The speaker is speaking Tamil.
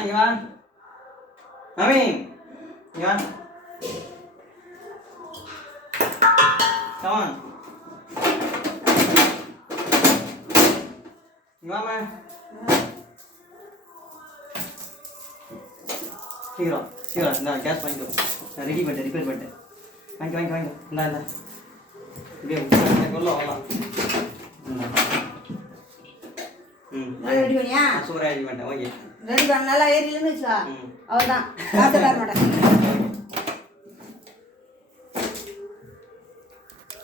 இங்க வா மாமி இங்க வா come on இங்க வாமா சீக்கிரம் இந்த கேஸ் வாங்கிக்கோ நான் ரெடி பண்ணிட்டேன் ரிப்பேர் பண்ணிட்டேன் வாங்கிக்கோ இந்தா இப்படியே கொள்ள வரலாம் ரெடி பண்ணியா சூப்பராக ரெடி பண்ணிட்டேன் ஓகே ரெடி பண்ண நல்லா ஏறிலன்னு வச்சா அவள் தான் பார்த்து வர மாட்டேன்